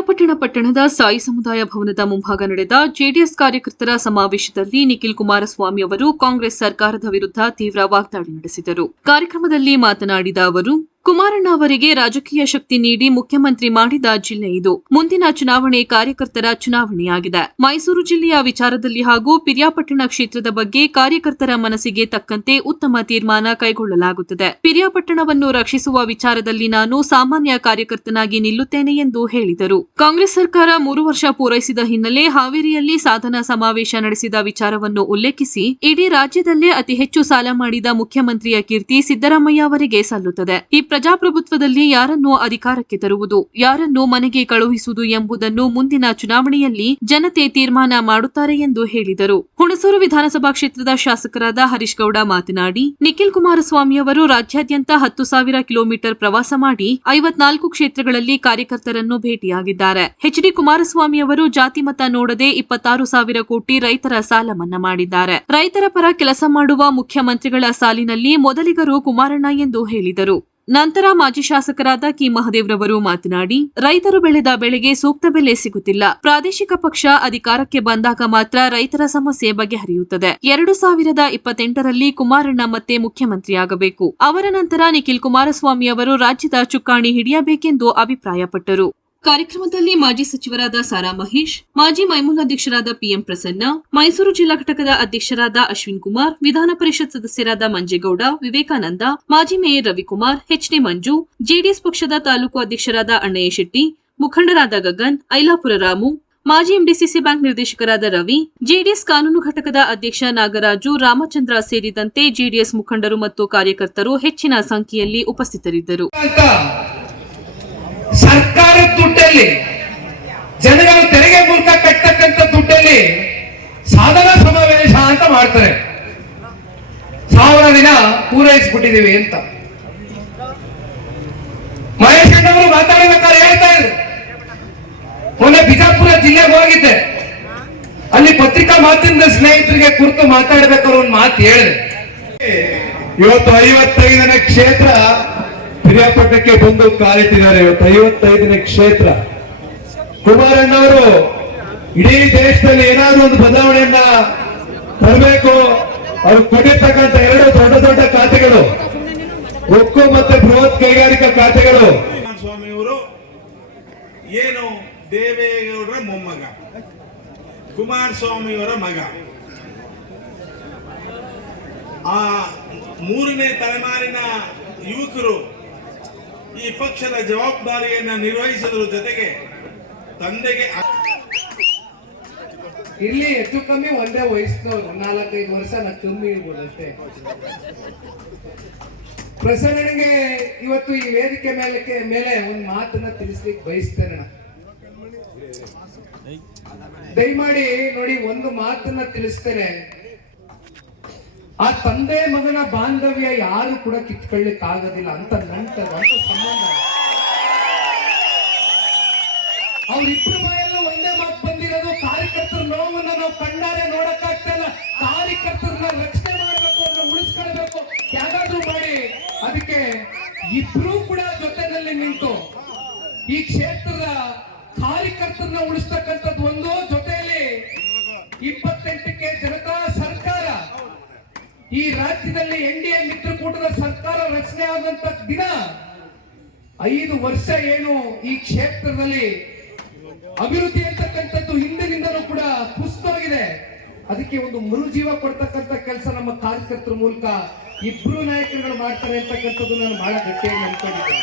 ಪಿರಿಯಾಪಟ್ಟಣ ಪಟ್ಟಣದ ಸಾಯಿ ಸಮುದಾಯ ಭವನದ ಮುಂಭಾಗ ನಡೆದ ಜೆಡಿಎಸ್ ಕಾರ್ಯಕರ್ತರ ಸಮಾವೇಶದಲ್ಲಿ ನಿಖಿಲ್ ಕುಮಾರಸ್ವಾಮಿ ಅವರು ಕಾಂಗ್ರೆಸ್ ಸರ್ಕಾರದ ವಿರುದ್ಧ ತೀವ್ರ ವಾಗ್ದಾಳಿ ನಡೆಸಿದರು. ಕಾರ್ಯಕ್ರಮದಲ್ಲಿ ಮಾತನಾಡಿದ ಅವರು, ಕುಮಾರಣ್ಣ ಅವರಿಗೆ ರಾಜಕೀಯ ಶಕ್ತಿ ನೀಡಿ ಮುಖ್ಯಮಂತ್ರಿ ಮಾಡಿದ ಜಿಲ್ಲೆ ಇದು. ಮುಂದಿನ ಚುನಾವಣೆ ಕಾರ್ಯಕರ್ತರ ಚುನಾವಣೆಯಾಗಿದೆ. ಮೈಸೂರು ಜಿಲ್ಲೆಯ ವಿಚಾರದಲ್ಲಿ ಹಾಗೂ ಪಿರಿಯಾಪಟ್ಟಣ ಕ್ಷೇತ್ರದ ಬಗ್ಗೆ ಕಾರ್ಯಕರ್ತರ ಮನಸ್ಸಿಗೆ ತಕ್ಕಂತೆ ಉತ್ತಮ ತೀರ್ಮಾನ ಕೈಗೊಳ್ಳಲಾಗುತ್ತದೆ. ಪಿರಿಯಾಪಟ್ಟಣವನ್ನು ರಕ್ಷಿಸುವ ವಿಚಾರದಲ್ಲಿ ನಾನು ಸಾಮಾನ್ಯ ಕಾರ್ಯಕರ್ತನಾಗಿ ನಿಲ್ಲುತ್ತೇನೆ ಎಂದು ಹೇಳಿದರು. ಕಾಂಗ್ರೆಸ್ ಸರ್ಕಾರ 3 ವರ್ಷ ಪೂರೈಸಿದ ಹಿನ್ನೆಲೆ ಹಾವೇರಿಯಲ್ಲಿ ಸಾಧನಾ ಸಮಾವೇಶ ನಡೆಸಿದ ವಿಚಾರವನ್ನು ಉಲ್ಲೇಖಿಸಿ, ಇಡೀ ರಾಜ್ಯದಲ್ಲೇ ಅತಿ ಹೆಚ್ಚು ಸಾಲ ಮಾಡಿದ ಮುಖ್ಯಮಂತ್ರಿಯ ಕೀರ್ತಿ ಸಿದ್ದರಾಮಯ್ಯ ಅವರಿಗೆ ಸಲ್ಲುತ್ತದೆ. ಈ ಪ್ರಜಾಪ್ರಭುತ್ವದಲ್ಲಿ ಯಾರನ್ನು ಅಧಿಕಾರಕ್ಕೆ ತರುವುದು, ಯಾರನ್ನು ಮನೆಗೆ ಕಳುಹಿಸುವುದು ಎಂಬುದನ್ನು ಮುಂದಿನ ಚುನಾವಣೆಯಲ್ಲಿ ಜನತೆ ತೀರ್ಮಾನ ಮಾಡುತ್ತಾರೆ ಎಂದು ಹೇಳಿದರು. ಹುಣಸೂರು ವಿಧಾನಸಭಾ ಕ್ಷೇತ್ರದ ಶಾಸಕರಾದ ಹರೀಶ್ ಗೌಡ ಮಾತನಾಡಿ, ನಿಖಿಲ್ ಕುಮಾರಸ್ವಾಮಿ ಅವರು ರಾಜ್ಯಾದ್ಯಂತ 10,000 ಕಿಲೋಮೀಟರ್ ಪ್ರವಾಸ ಮಾಡಿ 54 ಕ್ಷೇತ್ರಗಳಲ್ಲಿ ಕಾರ್ಯಕರ್ತರನ್ನು ಭೇಟಿಯಾಗಿದ್ದಾರೆ. ಎಚ್.ಡಿ. ಕುಮಾರಸ್ವಾಮಿ ಅವರು ಜಾತಿ ಮತ ನೋಡದೆ 26,000 ಕೋಟಿ ರೈತರ ಸಾಲ ಮನ್ನಾ ಮಾಡಿದ್ದಾರೆ. ರೈತರ ಪರ ಕೆಲಸ ಮಾಡುವ ಮುಖ್ಯಮಂತ್ರಿಗಳ ಸಾಲಿನಲ್ಲಿ ಮೊದಲಿಗರು ಕುಮಾರಣ್ಣ ಎಂದು ಹೇಳಿದರು. ನಂತರ ಮಾಜಿ ಶಾಸಕರಾದ ಕೆ. ಮಹದೇವ್ರವರು ಮಾತನಾಡಿ, ರೈತರು ಬೆಳೆದ ಬೆಳೆಗೆ ಸೂಕ್ತ ಬೆಲೆ ಸಿಗುತ್ತಿಲ್ಲ. ಪ್ರಾದೇಶಿಕ ಪಕ್ಷ ಅಧಿಕಾರಕ್ಕೆ ಬಂದಾಗ ಮಾತ್ರ ರೈತರ ಸಮಸ್ಯೆ ಬಗೆಹರಿಯುತ್ತದೆ. 2028ರಲ್ಲಿ ಕುಮಾರಣ್ಣ ಮತ್ತೆ ಮುಖ್ಯಮಂತ್ರಿಯಾಗಬೇಕು. ಅವರ ನಂತರ ನಿಖಿಲ್ ಕುಮಾರಸ್ವಾಮಿ ಅವರು ರಾಜ್ಯದ ಚುಕ್ಕಾಣಿ ಹಿಡಿಯಬೇಕೆಂದು ಅಭಿಪ್ರಾಯಪಟ್ಟರು. ಕಾರ್ಯಕ್ರಮದಲ್ಲಿ ಮಾಜಿ ಸಚಿವರಾದ ಸಾರಾ ಮಹೇಶ್, ಮಾಜಿ ಮೈಮೂಲ್ ಅಧ್ಯಕ್ಷರಾದ ಪಿಎಂ ಪ್ರಸನ್ನ, ಮೈಸೂರು ಜಿಲ್ಲಾ ಘಟಕದ ಅಧ್ಯಕ್ಷರಾದ ಅಶ್ವಿನ್ ಕುಮಾರ್, ವಿಧಾನ ಪರಿಷತ್ ಸದಸ್ಯರಾದ ಮಂಜೇಗೌಡ, ವಿವೇಕಾನಂದ, ಮಾಜಿ ಮೇಯರ್ ರವಿಕುಮಾರ್, ಎಚ್.ಡಿ. ಮಂಜು, ಜೆಡಿಎಸ್ ಪಕ್ಷದ ತಾಲೂಕು ಅಧ್ಯಕ್ಷರಾದ ಅಣ್ಣಯ್ಯ ಶೆಟ್ಟಿ, ಮುಖಂಡರಾದ ಗಗನ್, ಐಲಾಪುರ ರಾಮು, ಮಾಜಿ ಎಂಡಿಸಿಸಿ ಬ್ಯಾಂಕ್ ನಿರ್ದೇಶಕರಾದ ರವಿ, ಜೆಡಿಎಸ್ ಕಾನೂನು ಘಟಕದ ಅಧ್ಯಕ್ಷ ನಾಗರಾಜು, ರಾಮಚಂದ್ರ ಸೇರಿದಂತೆ ಜೆಡಿಎಸ್ ಮುಖಂಡರು ಮತ್ತು ಕಾರ್ಯಕರ್ತರು ಹೆಚ್ಚಿನ ಸಂಖ್ಯೆಯಲ್ಲಿ ಉಪಸ್ಥಿತರಿದ್ದರು. ಸರ್ಕಾರದ ದುಡ್ಡಲ್ಲಿ, ಜನಗಳು ತೆರಿಗೆ ಮೂಲಕ ಕಟ್ಟತಕ್ಕಂಥ ದುಡ್ಡಲ್ಲಿ ಸಾಧನಾ ಸಮಾವೇಶ ಅಂತ ಮಾಡ್ತಾರೆ. 1000 ದಿನ ಪೂರೈಸಿಬಿಟ್ಟಿದೀವಿ ಅಂತ ಮಹೇಶ್ ಅಣ್ಣವರು ಮಾತಾಡಬೇಕಾದ್ರೆ ಹೇಳ್ತಾ ಇದ್ರು. ಮೊನ್ನೆ ಬಿಜಾಪುರ ಜಿಲ್ಲೆಗೆ ಹೋಗಿದ್ದೆ. ಅಲ್ಲಿ ಪತ್ರಿಕಾ ಮಾಧ್ಯಮದ ಸ್ನೇಹಿತರಿಗೆ ಕುರಿತು ಮಾತಾಡಬೇಕಾದ್ರೆ ಒಂದು ಮಾತು ಹೇಳಿದೆ. ಇವತ್ತು 55ನೇ ಕ್ಷೇತ್ರ ಪಿರಿಯಾಪಟ್ಟಣಕ್ಕೆ ಬಂದು ಕಾಲಿಟ್ಟಿದ್ದಾರೆ. ಇವತ್ತು 55ನೇ ಕ್ಷೇತ್ರ. ಕುಮಾರಣ್ಣವರು ಇಡೀ ದೇಶದಲ್ಲಿ ಏನಾದ್ರೂ ಒಂದು ಬದಲಾವಣೆಯನ್ನ ತರಬೇಕು. ಅವರು ಕೊಟ್ಟಿರ್ತಕ್ಕಂಥ 2 ದೊಡ್ಡ ಖಾತೆಗಳು, ಉಕ್ಕು ಮತ್ತೆ ಬೃಹತ್ ಕೈಗಾರಿಕಾ ಖಾತೆಗಳು. ಸ್ವಾಮಿಯವರು ಏನು ದೇವೇಗೌಡರ ಮೊಮ್ಮಗ, ಕುಮಾರಸ್ವಾಮಿಯವರ ಮಗ. ಆ 3ನೇ ತಲೆಮಾರಿನ ಯುವಕರು ಈ ಪಕ್ಷದ ಜವಾಬ್ದಾರಿಯನ್ನ ನಿರ್ವಹಿಸುವುದರ ಜೊತೆಗೆ ತಂದೆಗೆ ಇಲ್ಲಿ ಹೆಚ್ಚು ಕಮ್ಮಿ ಒಂದೇ ವಯಸ್ಸಿನವರು 4-5 ವರ್ಷ ಕಮ್ಮಿ ಇರ್ಬೋದು ಅಷ್ಟೇ. ಪ್ರಸನ್ನನಿಗೆ ಇವತ್ತು ಈ ವೇದಿಕೆ ಮೇಲೆ ಒಂದು ಮಾತನ್ನ ತಿಳಿಸ್ಲಿಕ್ಕೆ ಬಯಸ್ತೇನೆ. ದಯಮಾಡಿ ನೋಡಿ, ಒಂದು ಮಾತನ್ನ ತಿಳಿಸ್ತೇನೆ. ಆ ತಂದೆ ಮಗನ ಬಾಂಧವ್ಯ ಯಾರು ಕೂಡ ಕಿತ್ಕೊಳ್ಳಿಕ್ ಆಗೋದಿಲ್ಲ. ಅಂತ ನಂಟರು, ಅಂತ ಸಂಬಂಧ. ಅವ್ರಿಬ್ರು ಬಾಯಲ್ಲೂ ಒಂದೇ ಮಾತು ಬಂದಿರೋದು, ಕಾರ್ಯಕರ್ತರ ನೋವನ್ನ ನಾವು ಕಣ್ಣಾರೆ ನೋಡಕ್ಕಾಗ್ತಾ ಇಲ್ಲ. ಕಾರ್ಯಕರ್ತರನ್ನ ರಕ್ಷಣೆ ಮಾಡಬೇಕು, ಅದನ್ನ ಉಳಿಸ್ಕೊಳ್ಬೇಕು, ಯಾರಾದ್ರೂ ಮಾಡಿ. ಅದಕ್ಕೆ ಇಬ್ರು ಕೂಡ ಜೊತೆನಲ್ಲಿ ನಿಂತು ಈ ಕ್ಷೇತ್ರದ ಕಾರ್ಯಕರ್ತರನ್ನ ಉಳಿಸ್ತಕ್ಕಂಥದ್ದು ಒಂದು, ಜೊತೆಯಲ್ಲಿ 28ಕ್ಕೆ ಜನತಾ ಸರ್ಕಾರ, ಈ ರಾಜ್ಯದಲ್ಲಿ ಎನ್ಡಿಎ ಮಿತ್ರಕೂಟದ ಸರ್ಕಾರ ರಚನೆ ಆದಂತ ದಿನ 5 ವರ್ಷ ಏನು ಈ ಕ್ಷೇತ್ರದಲ್ಲಿ ಅಭಿವೃದ್ಧಿ ಅಂತಕ್ಕಂಥದ್ದು ಹಿಂದಿನಿಂದಲೂ ಕೂಡ ಕುಸಿದೋಗಿದೆ. ಅದಕ್ಕೆ ಒಂದು ಮರುಜೀವ ಕೊಡ್ತಕ್ಕಂಥ ಕೆಲಸ ನಮ್ಮ ಕಾರ್ಯಕರ್ತರ ಮೂಲಕ ಇಬ್ರು ನಾಯಕರುಗಳು ಮಾಡ್ತಾರೆ ಅಂತಕ್ಕಂಥದ್ದು ನಾನು ಬಹಳ ಗಟ್ಟಿಯಾಗಿ ಅನ್ಕೊಂಡಿದ್ದೇನೆ.